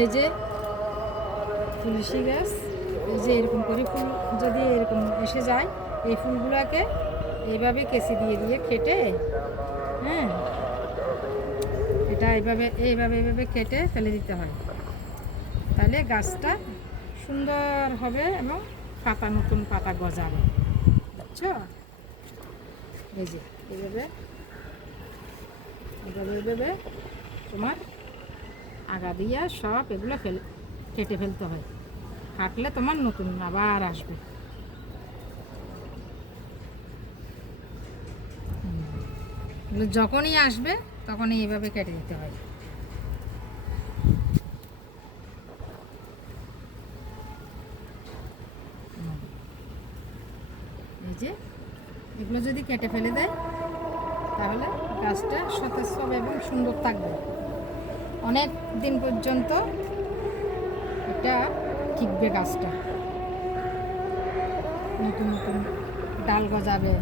এই যে তুলসী গাছ, এই যে এরকম করে ফুল যদি এরকম এসে যায়, এই ফুলগুলোকে এইভাবে কেসি দিয়ে দিয়ে কেটে, হ্যাঁ, এটা এইভাবে এইভাবে এইভাবে কেটে ফেলে দিতে হয়। তাহলে গাছটা সুন্দর হবে এবং পাতা, নতুন পাতা গজাবে, বুঝছো? এই যে এইভাবে এইভাবে এইভাবে তোমার আগা দিয়া সব এগুলো কেটে ফেলতে হয়। কাটলে তোমার নতুন আবার আসবে। যখনই আসবে তখনই এইভাবে কেটে দিতে হয়। এই যে এগুলো যদি কেটে ফেলে দেয় তাহলে গাছটা সতেজ হবে এবং সুন্দর থাকবে অনেক দিন পর্যন্ত। এটা টিকবে গাছটা, নতুন নতুন ডাল গজাবে।